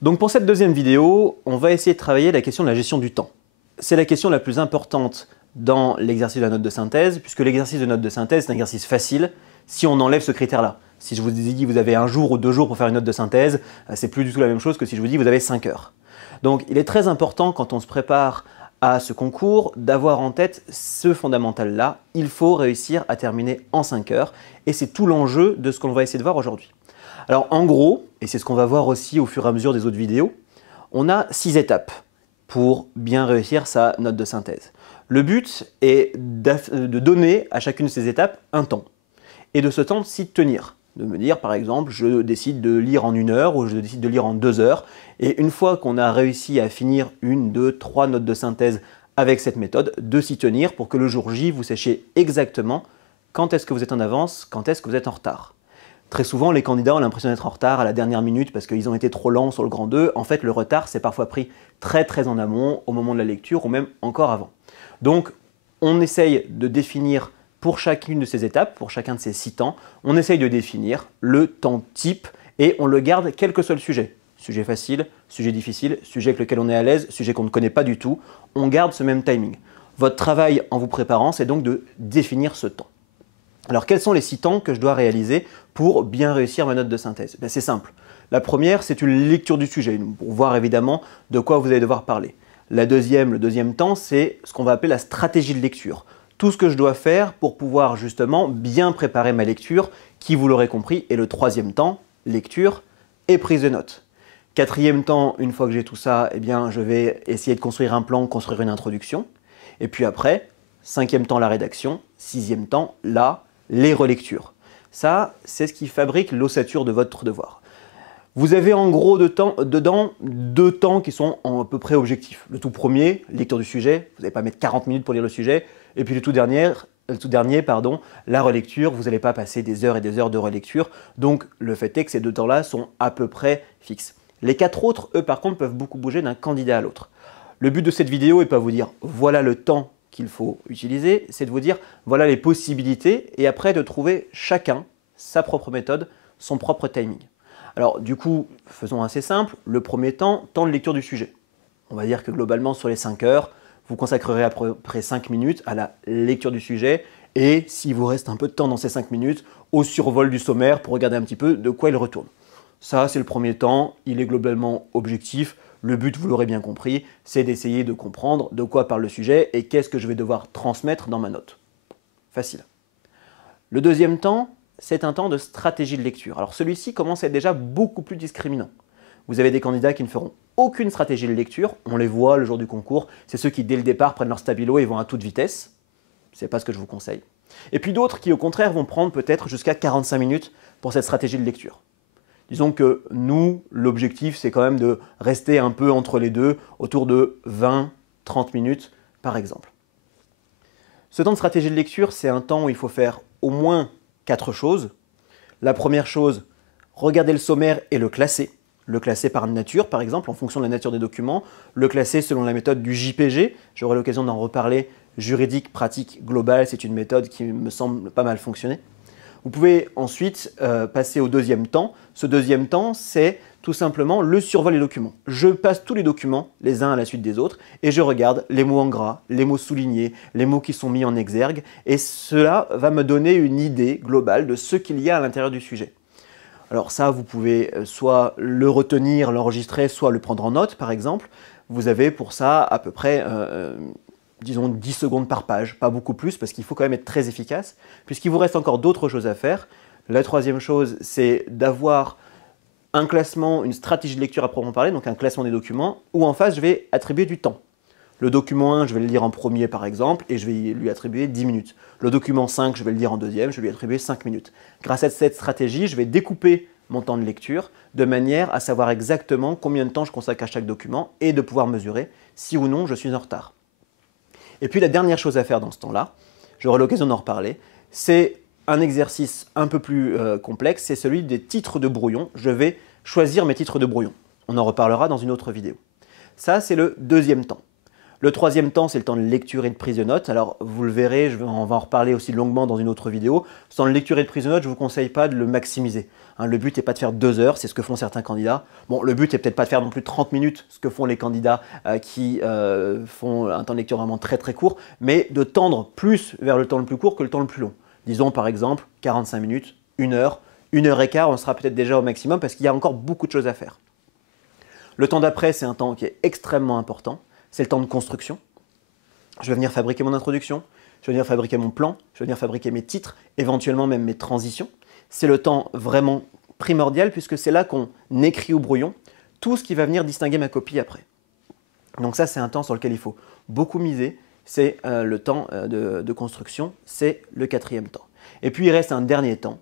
Donc pour cette deuxième vidéo, on va essayer de travailler la question de la gestion du temps. C'est la question la plus importante dans l'exercice de la note de synthèse, puisque l'exercice de note de synthèse est un exercice facile si on enlève ce critère-là. Si je vous dis que vous avez 1 jour ou 2 jours pour faire une note de synthèse, c'est plus du tout la même chose que si je vous dis que vous avez 5 heures. Donc il est très important quand on se prépare à ce concours d'avoir en tête ce fondamental-là. Il faut réussir à terminer en 5 heures et c'est tout l'enjeu de ce qu'on va essayer de voir aujourd'hui. Alors en gros, et c'est ce qu'on va voir aussi au fur et à mesure des autres vidéos, on a 6 étapes pour bien réussir sa note de synthèse. Le but est de donner à chacune de ces étapes un temps et de ce temps s'y tenir. De me dire par exemple, je décide de lire en 1 heure ou je décide de lire en 2 heures et une fois qu'on a réussi à finir 1, 2, 3 notes de synthèse avec cette méthode, de s'y tenir pour que le jour J, vous sachiez exactement quand est-ce que vous êtes en avance, quand est-ce que vous êtes en retard. Très souvent, les candidats ont l'impression d'être en retard à la dernière minute parce qu'ils ont été trop lents sur le grand 2. En fait, le retard, c'est parfois pris très en amont, au moment de la lecture ou même encore avant. Donc, on essaye de définir pour chacune de ces étapes, pour chacun de ces 6 temps, on essaye de définir le temps type et on le garde quel que soit le sujet. Sujet facile, sujet difficile, sujet avec lequel on est à l'aise, sujet qu'on ne connaît pas du tout, on garde ce même timing. Votre travail en vous préparant, c'est donc de définir ce temps. Alors, quels sont les 6 temps que je dois réaliser pour bien réussir ma note de synthèse? C'est simple. La première, c'est une lecture du sujet, pour voir évidemment de quoi vous allez devoir parler. Le deuxième temps, c'est ce qu'on va appeler la stratégie de lecture. Tout ce que je dois faire pour pouvoir justement bien préparer ma lecture, qui, vous l'aurez compris, est le 3e temps, lecture et prise de notes. 4e temps, une fois que j'ai tout ça, eh bien, je vais essayer de construire un plan, construire une introduction. Et puis après, 5e temps, la rédaction. 6e temps, les relectures. Ça, c'est ce qui fabrique l'ossature de votre devoir. Vous avez en gros dedans 2 temps qui sont à peu près objectifs. Le tout premier, lecture du sujet, vous n'allez pas mettre 40 minutes pour lire le sujet. Et puis le tout dernier, la relecture, vous n'allez pas passer des heures et des heures de relecture. Donc le fait est que ces 2 temps-là sont à peu près fixes. Les 4 autres, eux par contre, peuvent beaucoup bouger d'un candidat à l'autre. Le but de cette vidéo n'est pas de vous dire voilà le temps qu'il faut utiliser, c'est de vous dire voilà les possibilités et après de trouver chacun sa propre méthode, son propre timing. Alors du coup, faisons assez simple. Le premier temps de lecture du sujet. On va dire que globalement sur les 5 heures, vous consacrerez à peu près 5 minutes à la lecture du sujet et s'il vous reste un peu de temps dans ces 5 minutes, au survol du sommaire pour regarder un petit peu de quoi il retourne. Ça, c'est le premier temps, il est globalement objectif. Le but, vous l'aurez bien compris, c'est d'essayer de comprendre de quoi parle le sujet et qu'est-ce que je vais devoir transmettre dans ma note. Facile. Le deuxième temps, c'est un temps de stratégie de lecture. Alors celui-ci commence à être déjà beaucoup plus discriminant. Vous avez des candidats qui ne feront aucune stratégie de lecture, on les voit le jour du concours, c'est ceux qui dès le départ prennent leur stabilo et vont à toute vitesse. Ce n'est pas ce que je vous conseille. Et puis d'autres qui au contraire vont prendre peut-être jusqu'à 45 minutes pour cette stratégie de lecture. Disons que nous, l'objectif, c'est quand même de rester un peu entre les deux, autour de 20-30 minutes par exemple. Ce temps de stratégie de lecture, c'est un temps où il faut faire au moins 4 choses. La première chose, regarder le sommaire et le classer. Le classer par nature, par exemple, en fonction de la nature des documents. Le classer selon la méthode du JPG. J'aurai l'occasion d'en reparler. Juridique, pratique, globale, c'est une méthode qui me semble pas mal fonctionner. Vous pouvez ensuite passer au deuxième temps. Ce deuxième temps, c'est tout simplement le survol des documents. Je passe tous les documents les uns à la suite des autres et je regarde les mots en gras, les mots soulignés, les mots qui sont mis en exergue et cela va me donner une idée globale de ce qu'il y a à l'intérieur du sujet. Alors ça, vous pouvez soit le retenir, l'enregistrer, soit le prendre en note par exemple. Vous avez pour ça à peu près disons 10 secondes par page, pas beaucoup plus parce qu'il faut quand même être très efficace puisqu'il vous reste encore d'autres choses à faire. La troisième chose, c'est d'avoir un classement, une stratégie de lecture à proprement parler, donc un classement des documents, où en face, je vais attribuer du temps. Le document 1, je vais le lire en premier par exemple, et je vais lui attribuer 10 minutes. Le document 5, je vais le lire en deuxième, je vais lui attribuer 5 minutes. Grâce à cette stratégie, je vais découper mon temps de lecture de manière à savoir exactement combien de temps je consacre à chaque document et de pouvoir mesurer si ou non je suis en retard. Et puis la dernière chose à faire dans ce temps-là, j'aurai l'occasion d'en reparler, c'est un exercice un peu plus complexe, c'est celui des titres de brouillon. Je vais choisir mes titres de brouillon. On en reparlera dans une autre vidéo. Ça, c'est le deuxième temps. Le troisième temps, c'est le temps de lecture et de prise de notes. Alors, vous le verrez, on va en reparler aussi longuement dans une autre vidéo. Ce temps de lecture et de prise de notes, je ne vous conseille pas de le maximiser. Le but n'est pas de faire 2 heures, c'est ce que font certains candidats. Bon, le but n'est peut-être pas de faire non plus 30 minutes, ce que font les candidats qui font un temps de lecture vraiment très très court, mais de tendre plus vers le temps le plus court que le temps le plus long. Disons par exemple 45 minutes, 1 heure, 1 heure et quart, on sera peut-être déjà au maximum parce qu'il y a encore beaucoup de choses à faire. Le temps d'après, c'est un temps qui est extrêmement important. C'est le temps de construction. Je vais venir fabriquer mon introduction, je vais venir fabriquer mon plan, je vais venir fabriquer mes titres, éventuellement même mes transitions. C'est le temps vraiment primordial puisque c'est là qu'on écrit au brouillon tout ce qui va venir distinguer ma copie après. Donc ça, c'est un temps sur lequel il faut beaucoup miser. C'est le temps de construction, c'est le 4e temps. Et puis il reste un dernier temps,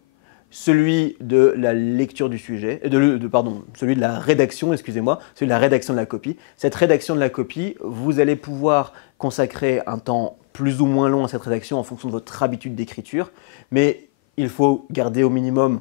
celui de la lecture du sujet, celui de la rédaction, excusez-moi, celui de la rédaction de la copie. Cette rédaction de la copie, vous allez pouvoir consacrer un temps plus ou moins long à cette rédaction en fonction de votre habitude d'écriture, mais il faut garder au minimum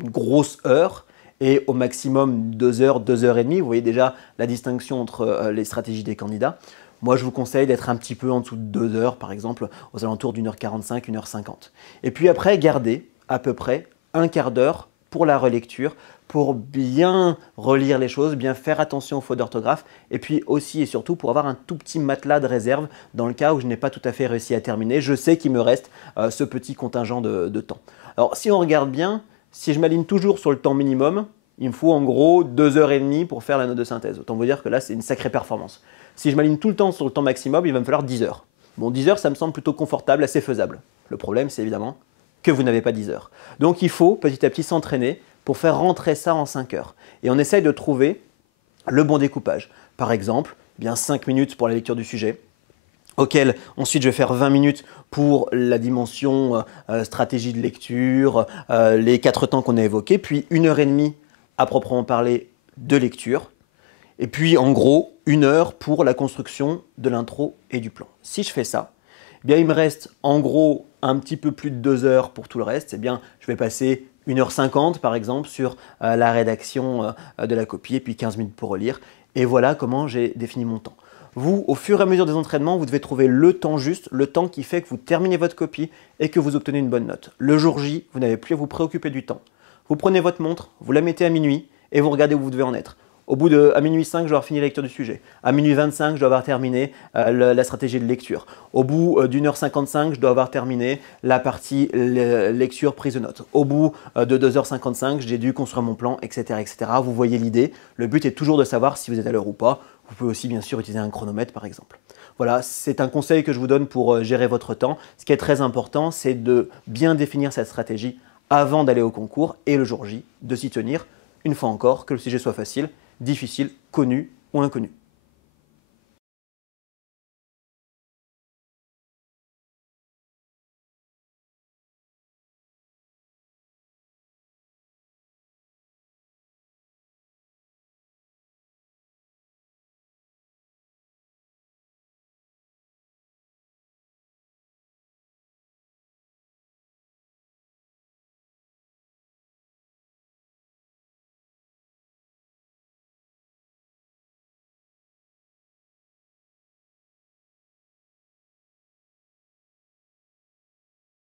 une grosse heure et au maximum 2 heures, 2 heures et demie. Vous voyez déjà la distinction entre les stratégies des candidats. Moi, je vous conseille d'être un petit peu en dessous de 2 heures, par exemple, aux alentours d'1h45, 1h50. Et puis après, gardez à peu près un quart d'heure pour la relecture, pour bien relire les choses, bien faire attention aux fautes d'orthographe, et puis aussi et surtout pour avoir un tout petit matelas de réserve dans le cas où je n'ai pas tout à fait réussi à terminer. Je sais qu'il me reste ce petit contingent de temps. Alors, si on regarde bien, si je m'aligne toujours sur le temps minimum, il me faut en gros 2 heures et demie pour faire la note de synthèse. Autant vous dire que là, c'est une sacrée performance. Si je m'aligne tout le temps sur le temps maximum, il va me falloir 10 heures. Bon, 10 heures, ça me semble plutôt confortable, assez faisable. Le problème, c'est évidemment que vous n'avez pas 10 heures. Donc, il faut petit à petit s'entraîner pour faire rentrer ça en 5 heures. Et on essaye de trouver le bon découpage. Par exemple, bien 5 minutes pour la lecture du sujet, auquel ensuite je vais faire 20 minutes pour la dimension stratégie de lecture, les 4 temps qu'on a évoqués, puis 1 heure et demie à proprement parler de lecture, et puis en gros 1 heure pour la construction de l'intro et du plan. Si je fais ça, eh bien, il me reste en gros un petit peu plus de 2 heures pour tout le reste. Eh bien, je vais passer 1h50 par exemple sur la rédaction de la copie et puis 15 minutes pour relire. Et voilà comment j'ai défini mon temps. Vous, au fur et à mesure des entraînements, vous devez trouver le temps juste, le temps qui fait que vous terminez votre copie et que vous obtenez une bonne note. Le jour J, vous n'avez plus à vous préoccuper du temps. Vous prenez votre montre, vous la mettez à minuit et vous regardez où vous devez en être. À minuit 5, je dois avoir fini la lecture du sujet. À minuit 25, je dois avoir terminé la stratégie de lecture. Au bout d'1h55, je dois avoir terminé la partie lecture, prise de notes. Au bout de 2h55, j'ai dû construire mon plan, etc., etc. Vous voyez l'idée. Le but est toujours de savoir si vous êtes à l'heure ou pas. Vous pouvez aussi bien sûr utiliser un chronomètre par exemple. Voilà, c'est un conseil que je vous donne pour gérer votre temps. Ce qui est très important, c'est de bien définir cette stratégie avant d'aller au concours et le jour J, de s'y tenir, une fois encore, que le sujet soit facile, difficile, connu ou inconnu.